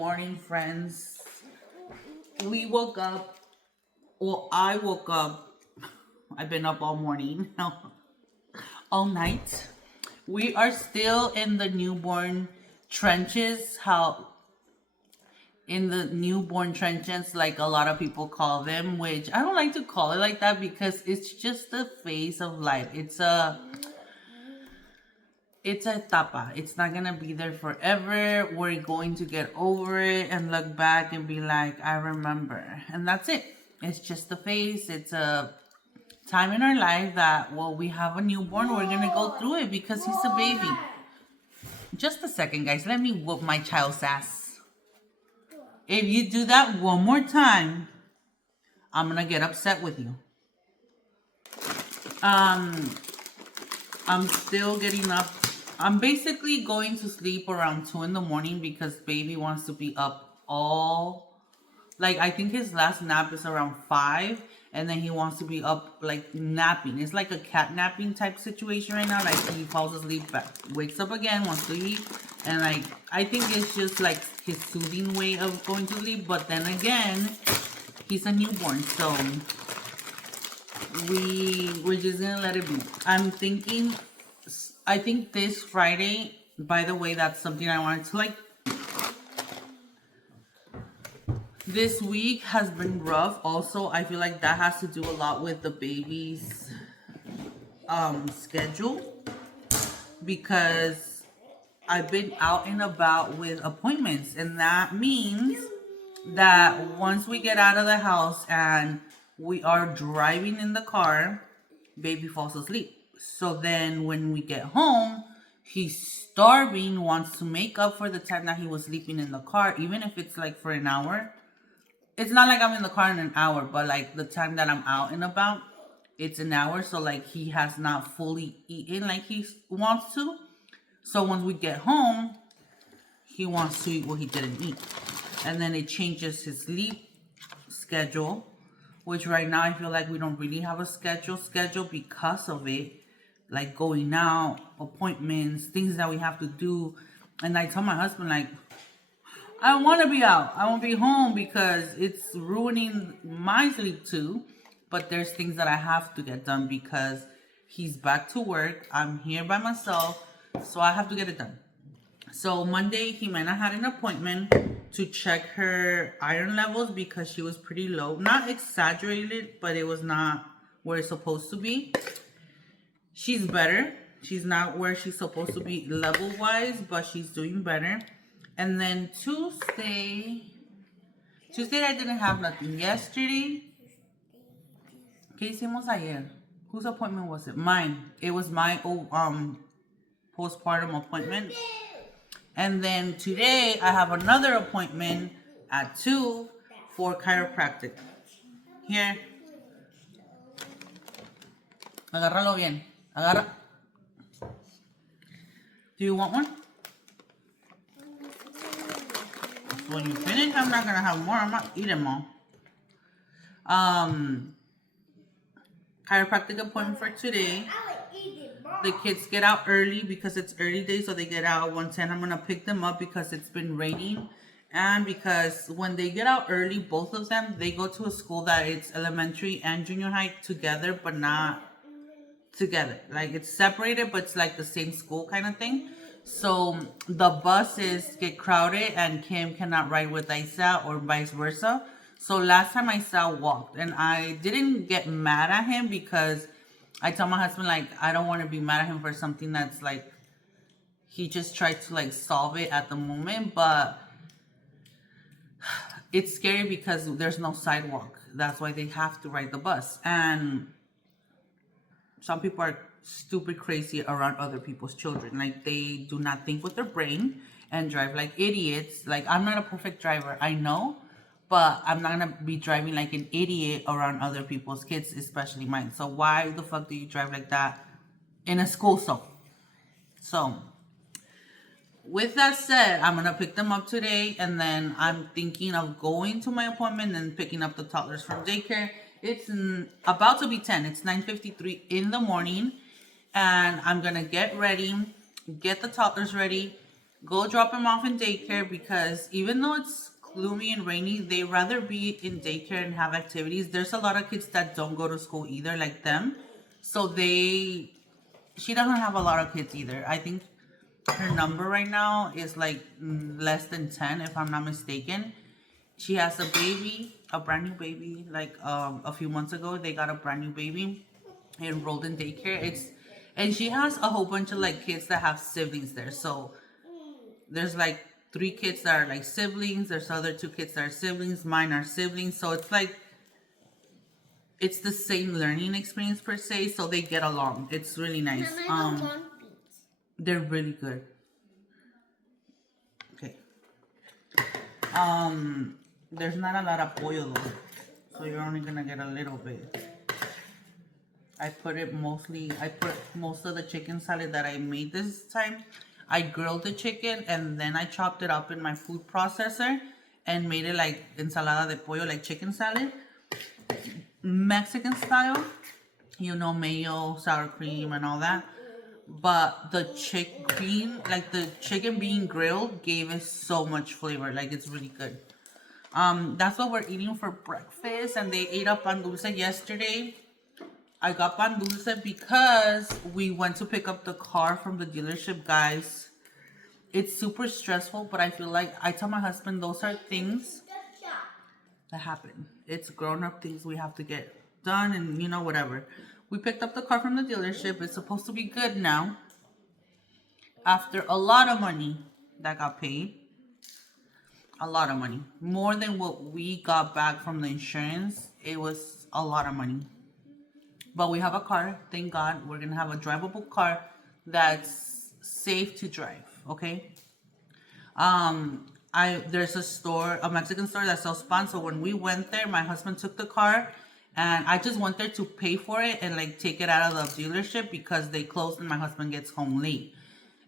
morning, friends. We woke up, well, I woke up. I've been up all morning, all night. We are still in the newborn trenches, how in the newborn trenches, like a lot of people call them, which I don't like to call it like that because it's just the phase of life. It's a etapa. It's not gonna be there forever. We're going to get over it and look back and be like, I remember. And that's it. It's just a phase. It's a time in our life that, well, we have a newborn. We're gonna go through it because he's a baby. Just a second, guys. Let me whoop my child's ass. If you do that one more time, I'm gonna get upset with you. I'm still getting up. I'm basically going to sleep around 2 in the morning because baby wants to be up I think his last nap is around 5, and then he wants to be up like napping. It's like a cat napping type situation right now. Like he falls asleep, wakes up again, wants to eat, and I think it's just like his soothing way of going to sleep. But then again, he's a newborn, so we're just gonna let it be. I think this Friday, by the way, that's something I wanted to this week has been rough. Also, I feel like that has to do a lot with the baby's schedule, because I've been out and about with appointments, and that means that once we get out of the house and we are driving in the car, baby falls asleep. So then when we get home, he's starving, wants to make up for the time that he was sleeping in the car, even if it's like for an hour. It's not like I'm in the car in an hour, but like the time that I'm out and about, it's an hour. So like he has not fully eaten like he wants to. So when we get home, he wants to eat what he didn't eat. And then it changes his sleep schedule, which right now I feel like we don't really have a schedule because of it. Like going out, appointments, things that we have to do. And I tell my husband, like, I want to be out. I want to be home because it's ruining my sleep too. But there's things that I have to get done because he's back to work. I'm here by myself. So I have to get it done. So Monday, Jimena had an appointment to check her iron levels because she was pretty low. Not exaggerated, but it was not where it's supposed to be. She's better. She's not where she's supposed to be level-wise, but she's doing better. And then Tuesday I didn't have nothing. Yesterday, ¿qué hicimos ayer? Whose appointment was it? Mine. It was my postpartum appointment. And then today I have another appointment at 2 for chiropractic. Here. Agárralo bien. Agarra. Do you want one? When you finish, I'm not gonna have more. I'm not eating them all. Chiropractic appointment for today. The kids get out early because it's early day, so they get out at 1:10. I'm gonna pick them up because it's been raining, and because when they get out early, both of them, they go to a school that it's elementary and junior high together, but not together. Like it's separated, but it's like the same school kind of thing. So the buses get crowded and Kim cannot ride with Isa or vice versa. So last time Isa walked, and I didn't get mad at him because I tell my husband, like, I don't want to be mad at him for something that's like, he just tried to like solve it at the moment, but it's scary because there's no sidewalk. That's why they have to ride the bus. And some people are stupid crazy around other people's children. Like they do not think with their brain and drive like idiots. Like I'm not a perfect driver, I know, but I'm not gonna be driving like an idiot around other people's kids, especially mine. So why the fuck do you drive like that in a school zone? So with that said, I'm gonna pick them up today, and then I'm thinking of going to my appointment and picking up the toddlers from daycare. It's about to be 10. It's 9:53 in the morning, and I'm gonna get ready, get the toddlers ready, Go drop them off in daycare because even though it's gloomy and rainy, they rather be in daycare and have activities. There's a lot of kids that don't go to school either, like them. So she doesn't have a lot of kids either. I think her number right now is like less than 10, if I'm not mistaken. She has a baby, a brand new baby. Like a few months ago, they got a brand new baby enrolled in daycare. And she has a whole bunch of like kids that have siblings there. So there's like 3 kids that are like siblings. There's other 2 kids that are siblings. Mine are siblings. So it's like it's the same learning experience per se. So they get along. It's really nice. They're really good. Okay. There's not a lot of pollo though, so you're only gonna get a little bit. I put most of the chicken salad that I made this time. I grilled the chicken and then I chopped it up in my food processor and made it like ensalada de pollo, like chicken salad, Mexican style. You know, mayo, sour cream, and all that. But the chicken being grilled gave it so much flavor. Like it's really good. That's what we're eating for breakfast, and they ate up pan dulce yesterday. I got pan dulce because we went to pick up the car from the dealership, guys. It's super stressful, but I feel like I tell my husband those are things that happen. It's grown-up things we have to get done, and whatever. We picked up the car from the dealership. It's supposed to be good now. After a lot of money that got paid. A lot of money. More than what we got back from the insurance. It was a lot of money. But we have a car. Thank God. We're going to have a drivable car that's safe to drive. Okay? There's a Mexican store that sells pan. So when we went there, my husband took the car. And I just went there to pay for it and like take it out of the dealership because they closed and my husband gets home late.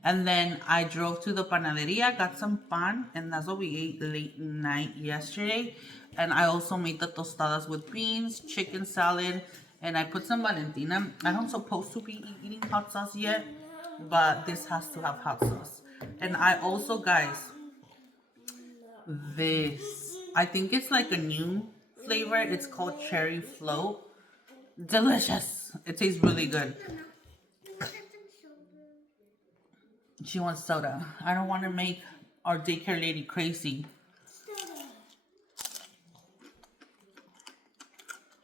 And then I drove to the panaderia, got some pan, and that's what we ate late night yesterday. And I also made the tostadas with beans, chicken salad, and I put some Valentina. I don't supposed to be eating hot sauce yet, but this has to have hot sauce. And I also, guys, I think it's like a new flavor. It's called cherry float. Delicious. It tastes really good. She wants soda. I don't want to make our daycare lady crazy.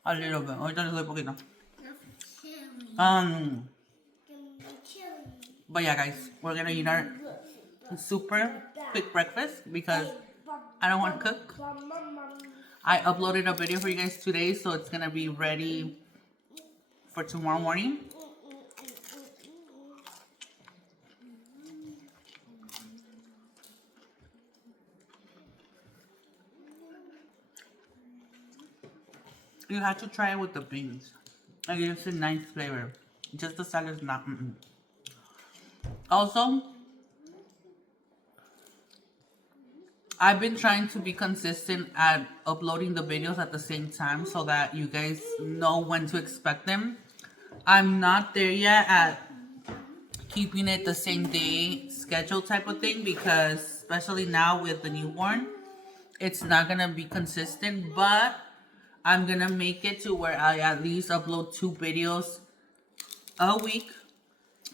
A little bit. Ahorita les doy poquito. But yeah, guys, we're gonna eat our super quick breakfast because I don't want to cook. I uploaded a video for you guys today, so it's gonna be ready for tomorrow morning. You have to try it with the beans. It gives a nice flavor. Just the salad's not. Also, I've been trying to be consistent at uploading the videos at the same time so that you guys know when to expect them. I'm not there yet at keeping it the same day schedule type of thing because especially now with the newborn, it's not going to be consistent, but I'm going to make it to where I at least upload 2 videos a week.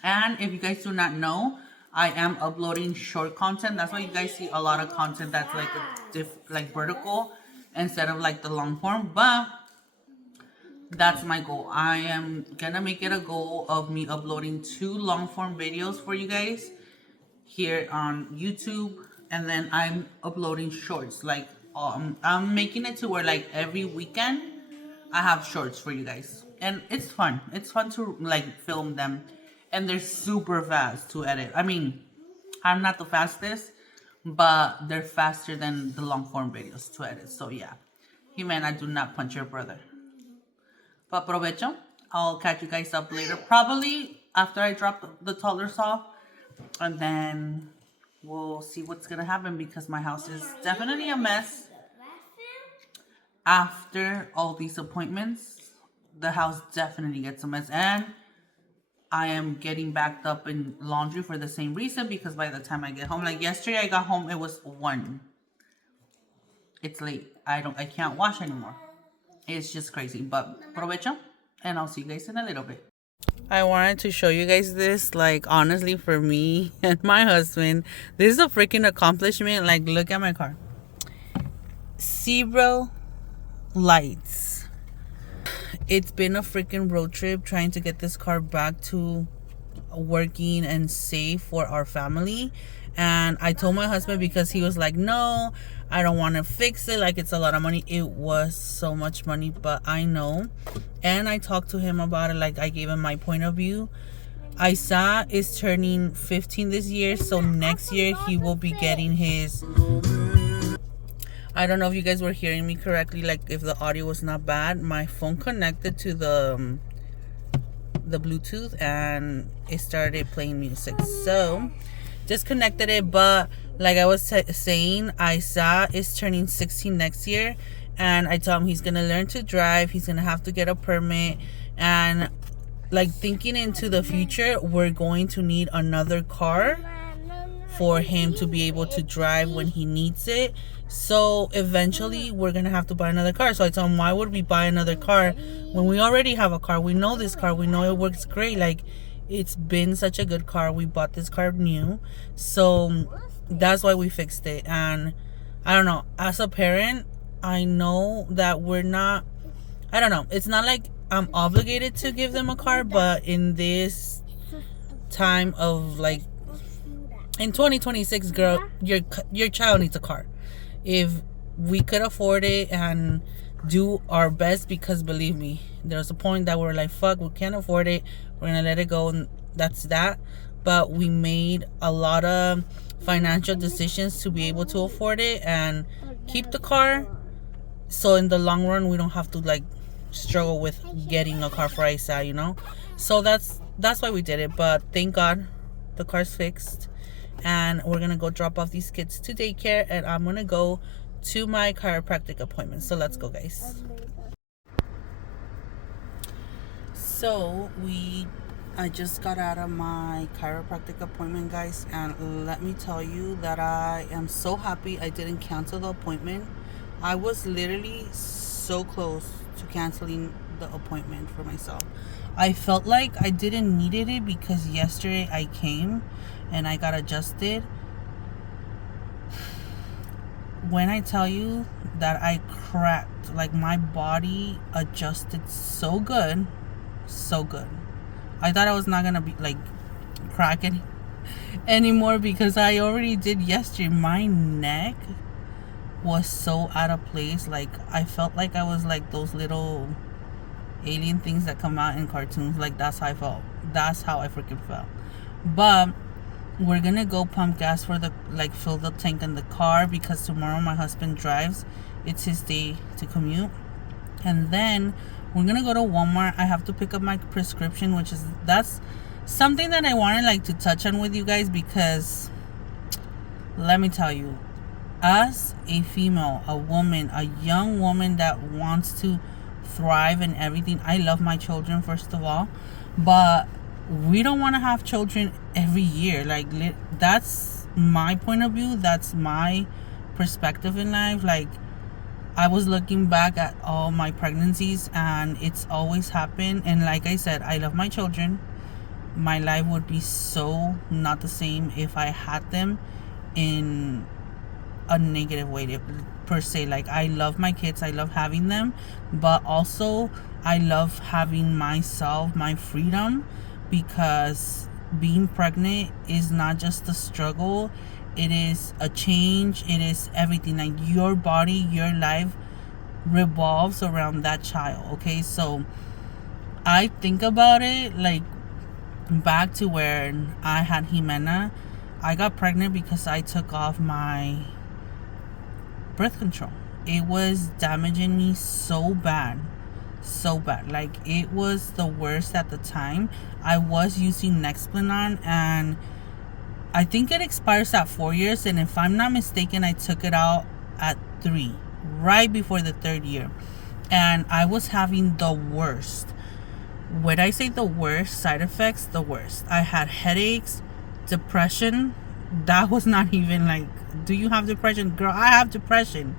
And if you guys do not know, I am uploading short content. That's why you guys see a lot of content that's like vertical instead of like the long form. But that's my goal. I am gonna make it a goal of me uploading 2 long form videos for you guys here on YouTube, and then I'm uploading shorts. Like I'm making it to where like every weekend I have shorts for you guys, and it's fun. It's fun to like film them, and they're super fast to edit. I mean, I'm not the fastest, but they're faster than the long form videos to edit. So yeah, I do not punch your brother. But provecho. I'll catch you guys up later, probably after I drop the toddlers off, and then we'll see what's gonna happen because my house is definitely a mess. After all these appointments, the house definitely gets a mess, and I am getting backed up in laundry for the same reason, because by the time I get home, like yesterday I got home, it was 1. It's late. I can't wash anymore. It's just crazy. But provecho, and I'll see you guys in a little bit. I wanted to show you guys this. Like, honestly, for me and my husband, this is a freaking accomplishment. Like, look at my car. 0 lights. It's been a freaking road trip trying to get this car back to working and safe for our family. And I told my husband, because he was like, no, I don't want to fix it, like it's a lot of money. It was so much money, but I know. And I talked to him about it. Like, I gave him my point of view. Isa is turning 15 this year, so next year he will be getting his, I don't know if you guys were hearing me correctly, like if the audio was not bad. My phone connected to the Bluetooth and it started playing music, so disconnected it. But like I was saying, Isa is turning 16 next year, and I told him he's gonna learn to drive. He's gonna have to get a permit, and like thinking into the future, we're going to need another car for him to be able to drive when he needs it. So eventually we're gonna have to buy another car. So I told him, why would we buy another car when we already have a car? We know this car, we know it works great. Like, it's been such a good car. We bought this car new, so that's why we fixed it. And I don't know, as a parent, I know that we're not, I don't know, it's not like I'm obligated to give them a car, but in this time of like, in 2026, girl, your child needs a car. If we could afford it and do our best, because believe me, there's a point that we're like, fuck, we can't afford it, we're gonna let it go, and that's that. But we made a lot of financial decisions to be able to afford it and keep the car, so in the long run we don't have to like struggle with getting a car for Isa, you know. So that's why we did it. But thank God the car's fixed, and we're gonna go drop off these kids to daycare, and I'm gonna go to my chiropractic appointment. So let's go, guys. So I just got out of my chiropractic appointment, guys, and let me tell you that I am so happy I didn't cancel the appointment. I was literally so close to canceling the appointment for myself. I felt like I didn't needed it, because yesterday I came and I got adjusted. When I tell you that I cracked, like my body adjusted so good, so good. I thought I was not gonna be like cracking anymore, because I already did yesterday. My neck was so out of place. Like, I felt like I was like those little alien things that come out in cartoons. Like, that's how I felt. That's how I freaking felt. But we're gonna go pump gas for the, like, fill the tank in the car, because tomorrow my husband drives. It's his day to commute. And then we're gonna go to Walmart. I have to pick up my prescription, which is, that's something that I wanted like to touch on with you guys, because let me tell you, as a female, a woman, a young woman that wants to thrive and everything, I love my children, first of all, but we don't want to have children every year. Like, that's my point of view, that's my perspective in life. Like, I was looking back at all my pregnancies, and it's always happened. And like I said, I love my children. My life would be so not the same if I had them in a negative way, per se. Like, I love my kids, I love having them, but also I love having myself, my freedom, because being pregnant is not just a struggle, it is a change, it is everything. Like, your body, your life revolves around that child. Okay, so I think about it like back to where I had Jimena. I got pregnant because I took off my birth control. It was damaging me so bad, so bad. Like, it was the worst at the time. I was using Nexplanon, and I think it expires at 4 years, and if I'm not mistaken, I took it out at 3, right before the 3rd year, and I was having the worst. When I say the worst side effects, the worst. I had headaches, depression. That was not even like, do you have depression? Girl, I have depression.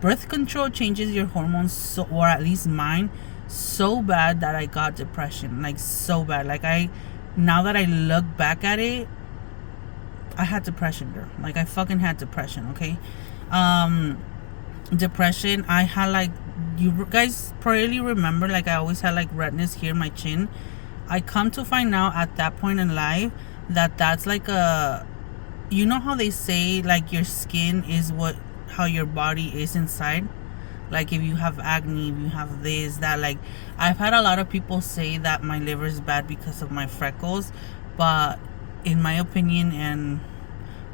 Birth control changes your hormones, so, or at least mine, so bad that I got depression. Like, so bad. Like, now that I look back at it, I had depression, girl. Like, I fucking had depression, okay? Depression, I had like, you guys probably remember, like, I always had like redness here in my chin. I come to find out at that point in life that that's like a, you know how they say like your skin is how your body is inside. Like if you have acne, if you have this, that, like I've had a lot of people say that my liver is bad because of my freckles, but in my opinion and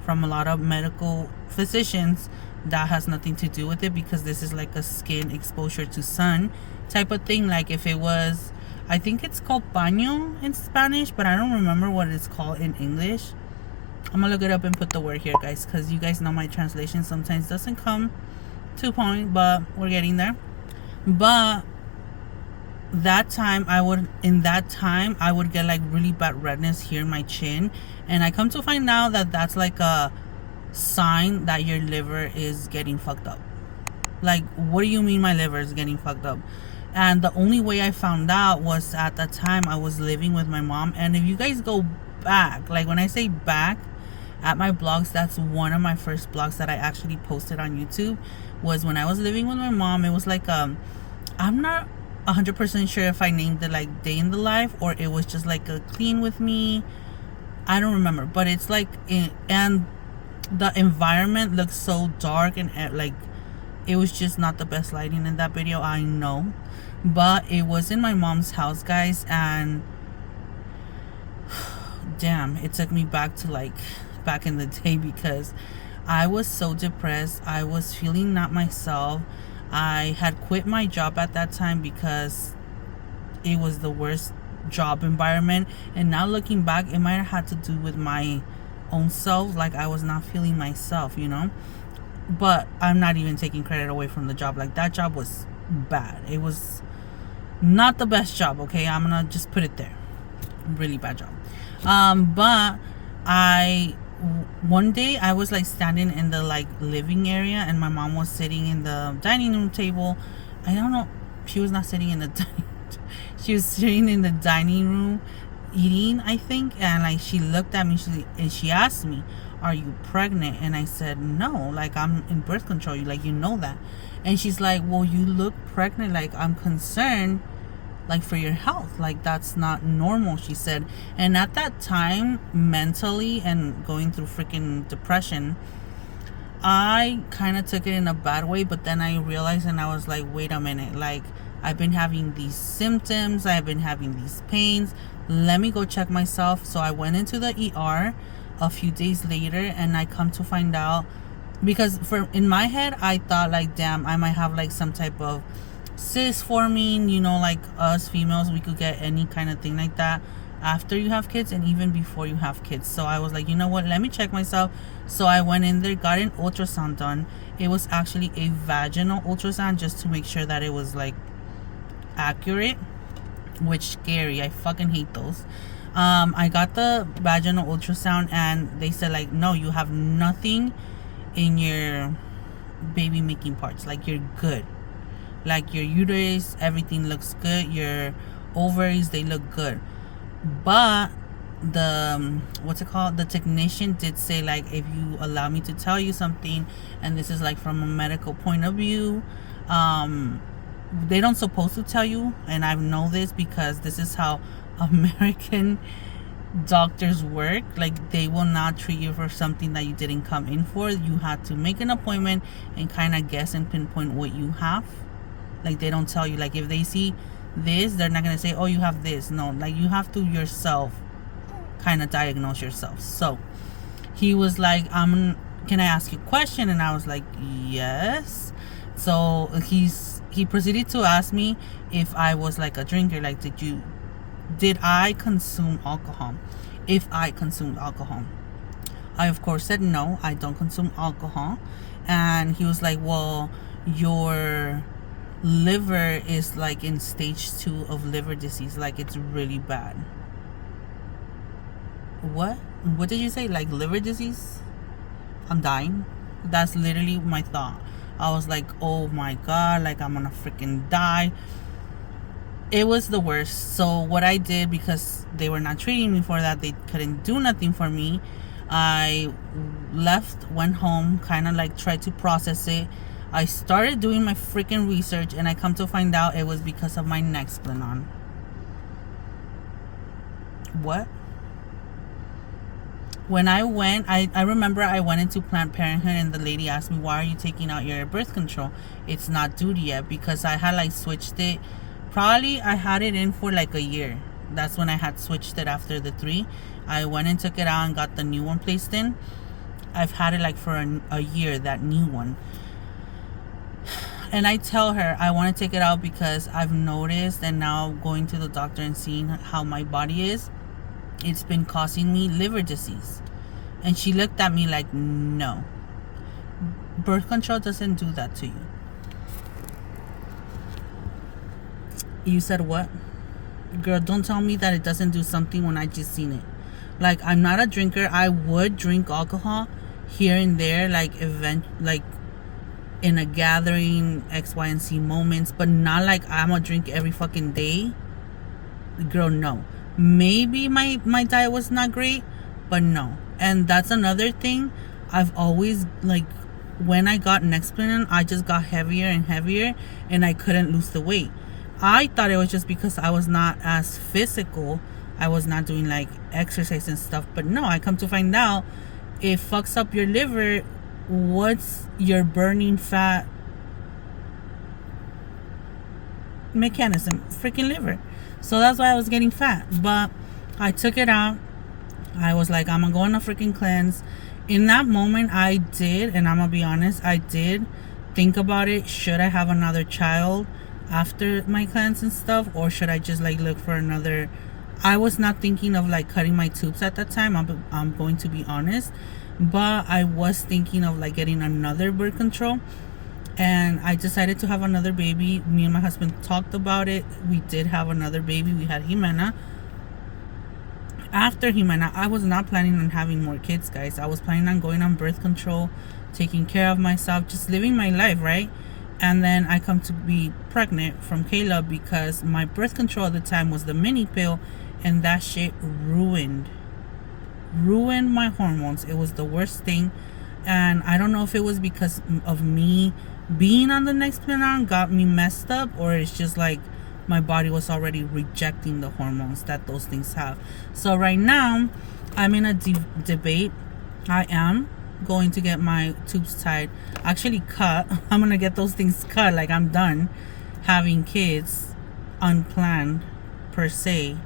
from a lot of medical physicians, that has nothing to do with it, because this is like a skin exposure to sun type of thing. Like if it was, I think it's called paño in Spanish, but I don't remember what it's called in English. I'm gonna look it up and put the word here, guys, because you guys know my translation sometimes doesn't come to point, but we're getting there. But that time I would get like really bad redness here in my chin, and I come to find out that that's like a sign that your liver is getting fucked up. Like, what do you mean my liver is getting fucked up? And the only way I found out was at that time I was living with my mom. And if you guys go back, like when I say back at my blogs, that's one of my first blogs that I actually posted on YouTube, was when I was living with my mom. It was like I'm not 100% sure if I named it like day in the life or it was just like a clean with me. I don't remember, but it's like and the environment looks so dark and like it was just not the best lighting in that video, I know, but it was in my mom's house, guys. And damn, it took me back to like back in the day, because I was so depressed. I was feeling not myself. I had quit my job at that time because it was the worst job environment, and now looking back, it might have had to do with my own self. Like I was not feeling myself, you know. But I'm not even taking credit away from the job. Like that job was bad. It was not the best job, okay? I'm gonna just put it there. Really bad job. But one day I was like standing in the like living area, and my mom was sitting in the dining room table. I don't know, she was not sitting in the dining she was sitting in the dining room eating, I think. And like she looked at me, she asked me, "Are you pregnant?" And I said, "No, like I'm in birth control, you know that." And she's like, "Well, you look pregnant, like I'm concerned like for your health, like that's not normal," she said. And at that time, mentally and going through freaking depression, I kind of took it in a bad way. But then I realized, and I was like, wait a minute, like I've been having these symptoms, I've been having these pains, let me go check myself. So I went into the ER a few days later, and I come to find out, because in my head I thought like, damn, I might have like some type of cyst forming, you know, like us females, we could get any kind of thing like that after you have kids and even before you have kids. So I was like, you know what, let me check myself. So I went in there, got an ultrasound done. It was actually a vaginal ultrasound, just to make sure that it was like accurate, which scary, I fucking hate those. I got the vaginal ultrasound, and they said like, no, you have nothing in your baby making parts, like you're good. Like your uterus, everything looks good. Your ovaries, they look good. But the the technician did say like, if you allow me to tell you something, and this is like from a medical point of view, they don't supposed to tell you, and I know this because this is how American doctors work. Like they will not treat you for something that you didn't come in for. You have to make an appointment and kind of guess and pinpoint what you have. Like they don't tell you, like if they see this, they're not gonna say, oh, you have this. No, like you have to yourself kind of diagnose yourself. So he was like, can I ask you a question? And I was like, yes. So he proceeded to ask me if I was like a drinker, like did I consume alcohol? If I consumed alcohol. I of course said no, I don't consume alcohol. And he was like, well, your liver is like in stage 2 of liver disease. Like it's really bad. What did you say? Like liver disease? I'm dying. That's literally my thought. I was like, oh my god, like I'm gonna freaking die. It was the worst. So what I did, because they were not treating me for that, they couldn't do nothing for me, I left, went home, kind of like tried to process it. I started doing my freaking research, and I come to find out it was because of my Nexplanon. What? When I went, I remember I went into Planned Parenthood, and the lady asked me, why are you taking out your birth control? It's not due yet, because I had like switched it. Probably I had it in for like a year. That's when I had switched it after the 3. I went and took it out and got the new one placed in. I've had it like for a year, that new one. And I tell her I want to take it out because I've noticed, and now going to the doctor and seeing how my body is, it's been causing me liver disease. And she looked at me like, no, birth control doesn't do that to you. You said what? Girl, don't tell me that it doesn't do something when I just seen it. Like, I'm not a drinker. I would drink alcohol here and there, like in a gathering, X, Y, and Z moments, but not like I'm gonna drink every fucking day. Girl, no. Maybe my diet was not great, but no. And that's another thing. I've always, like, when I got Nexplanon, I just got heavier and heavier, and I couldn't lose the weight. I thought it was just because I was not as physical. I was not doing like exercise and stuff. But no, I come to find out it fucks up your liver. What's your burning fat mechanism? Freaking liver. So that's why I was getting fat. But I took it out. I was like, I'm gonna go on a freaking cleanse. In that moment, I did, and I'm gonna be honest, I did think about it. Should I have another child after my cleanse and stuff, or should I just like look for another? I was not thinking of like cutting my tubes at that time. I'm going to be honest, but I was thinking of like getting another birth control, and I decided to have another baby. Me and my husband talked about it. We did have another baby. We had Jimena. After Jimena, I was not planning on having more kids, guys. I was planning on going on birth control, taking care of myself, just living my life, right? And then I come to be pregnant from Caleb because my birth control at the time was the mini pill, and that shit ruined my hormones. It was the worst thing. And I don't know if it was because of me being on the Nexplanon got me messed up, or it's just like my body was already rejecting the hormones that those things have. So right now I'm in a debate. I am going to get my tubes tied, actually cut. I'm gonna get those things cut. Like, I'm done having kids unplanned per se.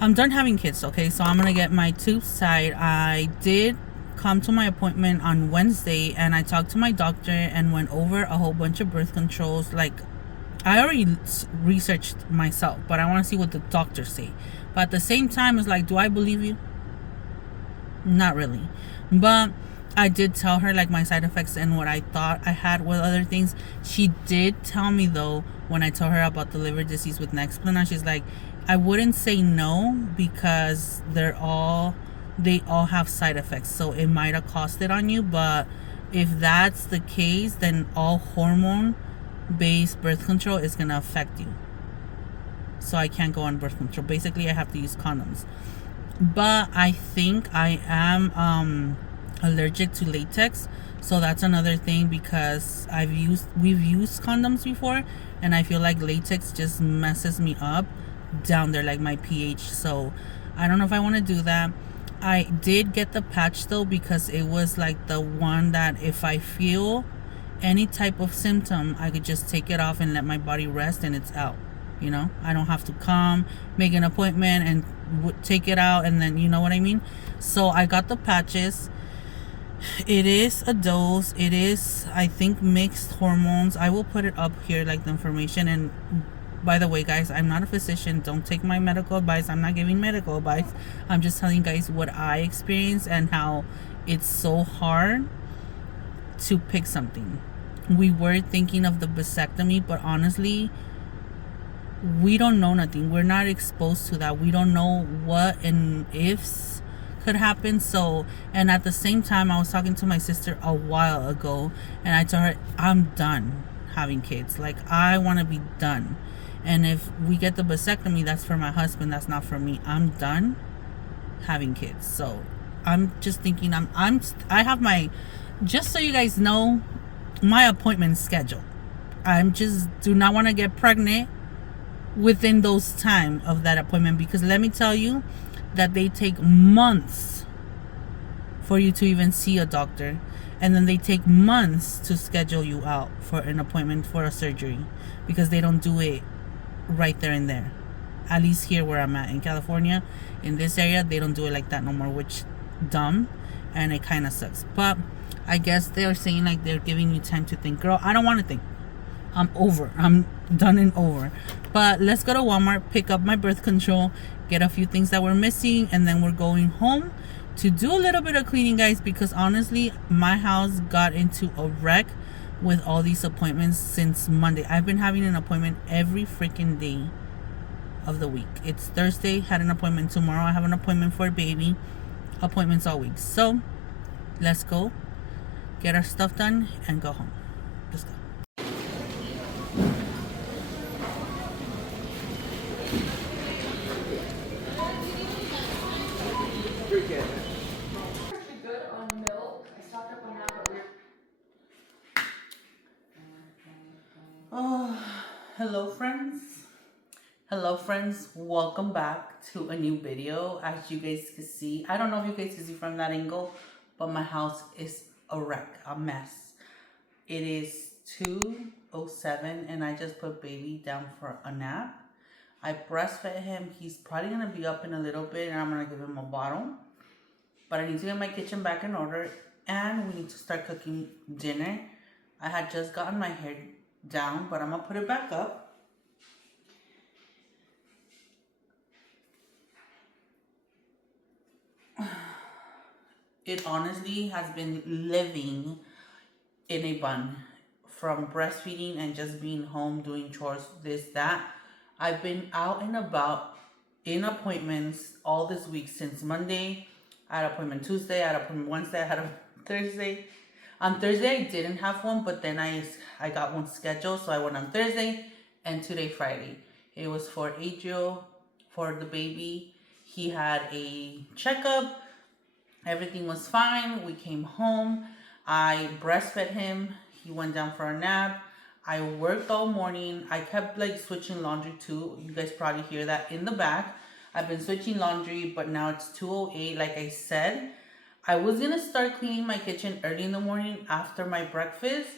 I'm done having kids, okay? So I'm gonna get my tubes tied. I did come to my appointment on Wednesday, and I talked to my doctor and went over a whole bunch of birth controls. Like, I already researched myself, but I want to see what the doctors say. But at the same time, it's like, do I believe you? Not really. But I did tell her like my side effects and what I thought I had with other things. She did tell me though, when I told her about the liver disease with Nexplanon, she's like, I wouldn't say no, because they all have side effects, so it might have cost it on you. But if that's the case, then all hormone based birth control is gonna affect you, so I can't go on birth control. Basically, I have to use condoms. But I think I am allergic to latex, so that's another thing, because we've used condoms before, and I feel like latex just messes me up down there, like my pH. So I don't know if I want to do that. I did get the patch though, because it was like the one that if I feel any type of symptom, I could just take it off and let my body rest, and it's out. You know, I don't have to come, make an appointment, and take it out, and then, you know what I mean? So I got the patches. It is a dose. It is, I think, mixed hormones. I will put it up here, like the information. And by the way, guys, I'm not a physician. Don't take my medical advice. I'm not giving medical advice. I'm just telling you guys what I experienced and how it's so hard to pick something. We were thinking of the vasectomy, but honestly, we don't know nothing. We're not exposed to that. We don't know what and ifs could happen. So, and at the same time, I was talking to my sister a while ago, and I told her, I'm done having kids. Like, I want to be done. And if we get the vasectomy, that's for my husband. That's not for me. I'm done having kids. So, I'm just thinking, I have my, just so you guys know, my appointment schedule. I'm just do not want to get pregnant within those time of that appointment, because let me tell you that they take months for you to even see a doctor, and then they take months to schedule you out for an appointment for a surgery, because they don't do it right there and there. At least here where I'm at in California, in this area, they don't do it like that no more, which dumb, and it kind of sucks. But I guess they're saying like they're giving you time to think. Girl, I don't want to think. I'm over. I'm done and over. But let's go to Walmart, pick up my birth control, get a few things that we're missing, and then we're going home to do a little bit of cleaning, guys, because honestly, my house got into a wreck with all these appointments since Monday. I've been having an appointment every freaking day of the week. It's Thursday, had an appointment tomorrow. I have an appointment for a baby. Appointments all week. So let's go get our stuff done and go home. Let's go. Oh, hello friends. Hello friends, welcome back to a new video. As you guys can see, I don't know if you guys can see from that angle, but my house is a wreck, a mess. It is 2:07 and I just put baby down for a nap. I breastfed him. He's probably gonna be up in a little bit and I'm gonna give him a bottle. But I need to get my kitchen back in order and we need to start cooking dinner. I had just gotten my hair down, but I'm gonna put it back up. It honestly has been living in a bun from breastfeeding and just being home doing chores, this, that. I've been out and about in appointments all this week since Monday. I had an appointment Tuesday, I had an appointment Wednesday, I had a Thursday. On Thursday, I didn't have one, but then I got one scheduled, so I went on Thursday and today, Friday. It was for Adriel, for the baby. He had a checkup. Everything was fine. We came home. I breastfed him. He went down for a nap. I worked all morning. I kept like switching laundry too. You guys probably hear that in the back. I've been switching laundry, but now it's 2:08. Like I said, I was going to start cleaning my kitchen early in the morning after my breakfast,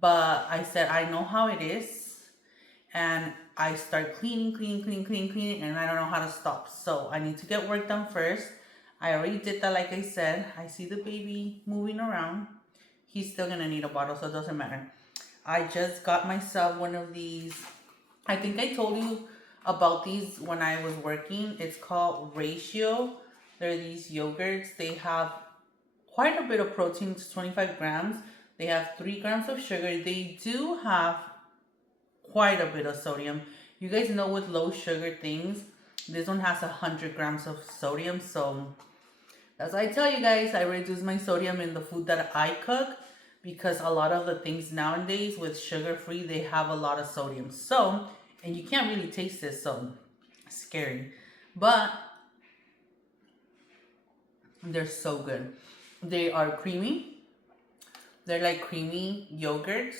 but I said I know how it is. And I start cleaning, and I don't know how to stop. So I need to get work done first. I already did that, like I said. I see the baby moving around. He's still gonna need a bottle, so it doesn't matter. I just got myself one of these. I think I told you about these when I was working. It's called Ratio. They're these yogurts. They have quite a bit of protein. It's 25 grams. They have 3 grams of sugar. They do have quite a bit of sodium. You guys know with low sugar things, this one has 100 grams of sodium. So that's why I tell you guys, I reduce my sodium in the food that I cook, because a lot of the things nowadays with sugar-free, they have a lot of sodium. So, and you can't really taste this, so it's scary. But they're so good. They are creamy. They're like creamy yogurts,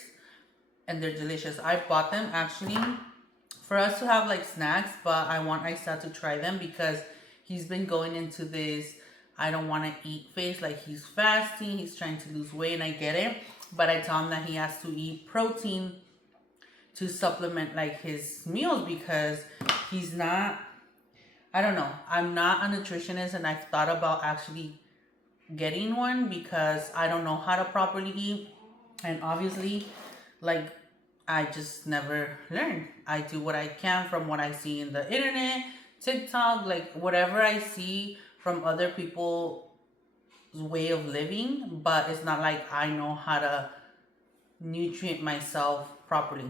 and they're delicious. I bought them actually for us to have like snacks, but I want Isa to try them because he's been going into this I don't want to eat fish. Like he's fasting, he's trying to lose weight, and I get it. But I tell him that he has to eat protein to supplement like his meals because he's not, I don't know. I'm not a nutritionist and I've thought about actually getting one because I don't know how to properly eat. And obviously, like, I just never learned. I do what I can from what I see in the internet, TikTok, like whatever I see from other people's way of living, but it's not like I know how to nutrient myself properly.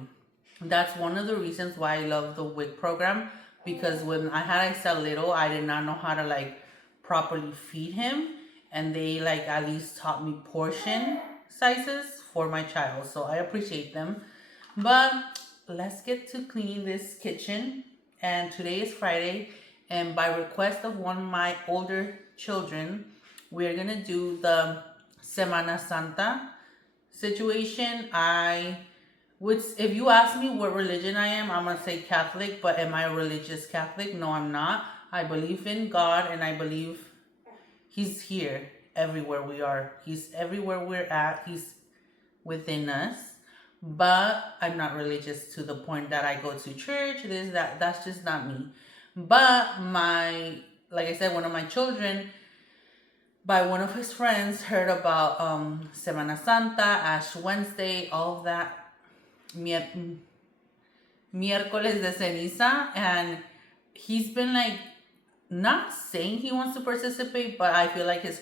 That's one of the reasons why I love the WIC program, because when I had Excel little, I did not know how to like properly feed him, and they like at least taught me portion sizes for my child, so I appreciate them. But let's get to cleaning this kitchen. And today is Friday, and by request of one of my older children, we're gonna do the Semana Santa situation. I would, if you ask me what religion I am, I'm gonna say Catholic. But am I a religious Catholic? No, I'm not. I believe in God, and I believe He's here everywhere we are. He's everywhere we're at. He's within us. But I'm not religious to the point that I go to church. This, that. That's just not me. But like I said, one of my children, by one of his friends, heard about Semana Santa, Ash Wednesday, all of that, miércoles de ceniza, and he's been like not saying he wants to participate, but I feel like his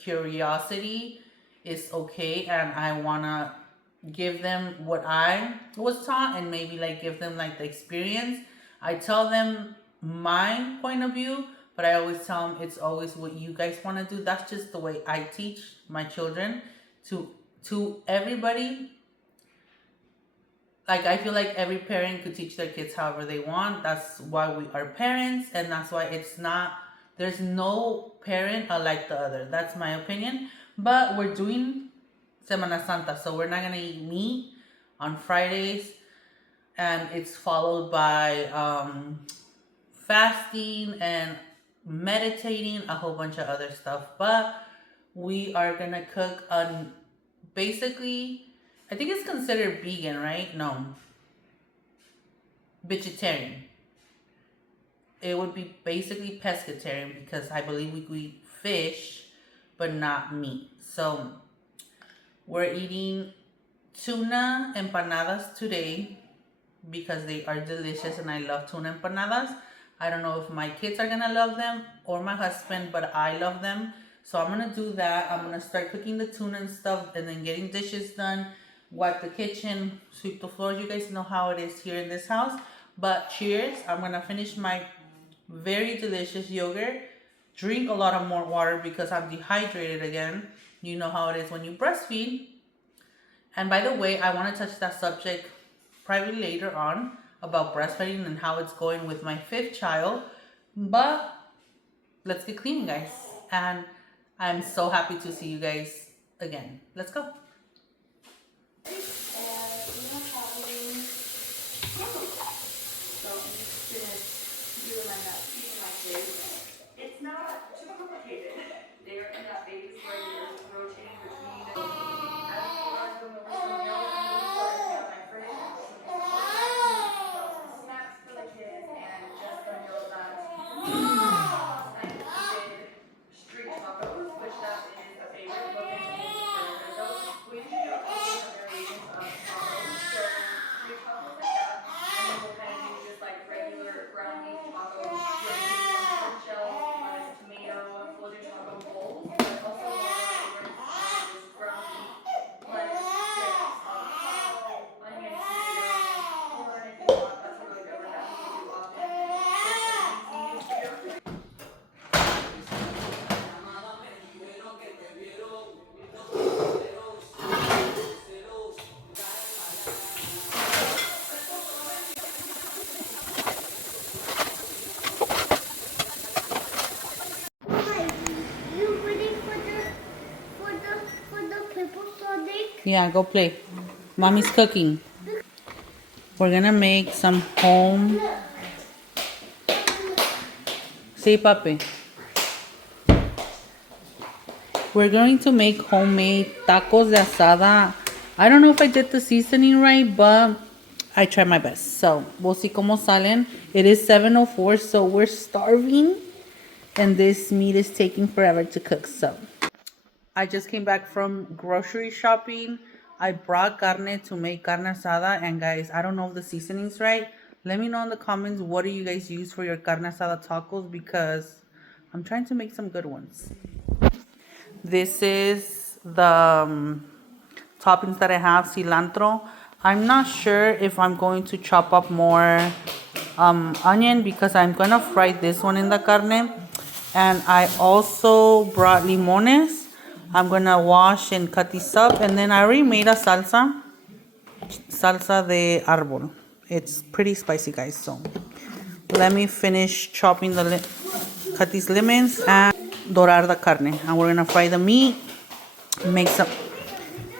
curiosity is okay, and I wanna give them what I was taught and maybe like give them like the experience. I tell them my point of view, but I always tell them it's always what you guys want to do. That's just the way I teach my children to everybody. Like, I feel like every parent could teach their kids however they want. That's why we are parents, and that's why there's no parent alike the other. That's my opinion. But we're doing Semana Santa, so we're not gonna eat meat on Fridays, and it's followed by fasting and meditating, a whole bunch of other stuff. But we are gonna cook on, basically, I think it's considered vegan, right? No, vegetarian. It would be basically pescatarian, because I believe we eat fish but not meat. So we're eating tuna empanadas today because they are delicious, and I love tuna empanadas. I don't know if my kids are gonna love them or my husband, but I love them. So I'm gonna do that. I'm gonna start cooking the tuna and stuff, and then getting dishes done, wipe the kitchen, sweep the floors. You guys know how it is here in this house. But cheers. I'm gonna finish my very delicious yogurt. Drink a lot of more water because I'm dehydrated again. You know how it is when you breastfeed. And by the way, I want to touch that subject privately later on about breastfeeding and how it's going with my 5th child. But let's get cleaning, guys. And I'm so happy to see you guys again. Let's go. It's not too complicated. They're in that phase where you're just rotating between as you are doing over some milk and my fridge, some snacks for the kids, and just the meal that I did street tacos, which that is a favorite. Logan is very good at those. We usually do a couple different variations of tacos, so street tacos like that, and then we'll kind of do just like regular ground beef tacos with some shells, lettuce, tomato, we'll do taco bowls, but also one of our favorites is ground beef, lettuce, chips, avocado, onion, tomato, corn if you want. That's a really good one that we do often. It's easy. Yeah, go play. Mommy's cooking. We're gonna make some home. Say, papi. We're going to make homemade tacos de asada. I don't know if I did the seasoning right, but I tried my best. So we'll see cómo salen. It is 7:04, so we're starving, and this meat is taking forever to cook. So I just came back from grocery shopping. I brought carne to make carne asada, and guys, I don't know if the seasoning's right. Let me know in the comments, what do you guys use for your carne asada tacos, because I'm trying to make some good ones. This is the toppings that I have, cilantro. I'm not sure if I'm going to chop up more onion because I'm gonna fry this one in the carne. And I also brought limones. I'm gonna wash and cut these up, and then I already made a salsa de árbol. It's pretty spicy, guys. So let me finish chopping cut these lemons and dorar the carne. And we're gonna fry the meat,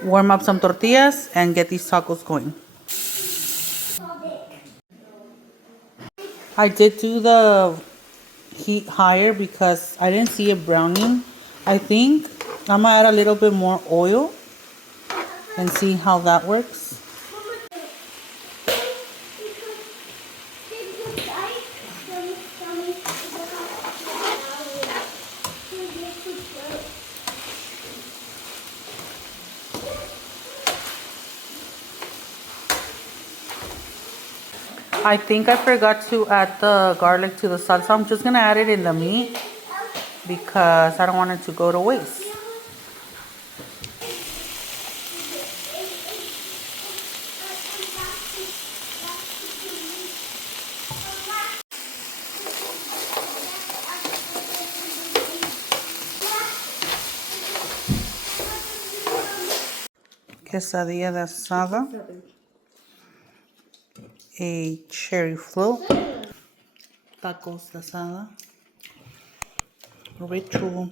warm up some tortillas, and get these tacos going. I did do the heat higher because I didn't see it browning. I think I'm gonna add a little bit more oil and see how that works. I think I forgot to add the garlic to the salsa. I'm just gonna add it in the meat because I don't want it to go to waste. Quesadilla de asada, a cherry float, tacos de asada, ritual.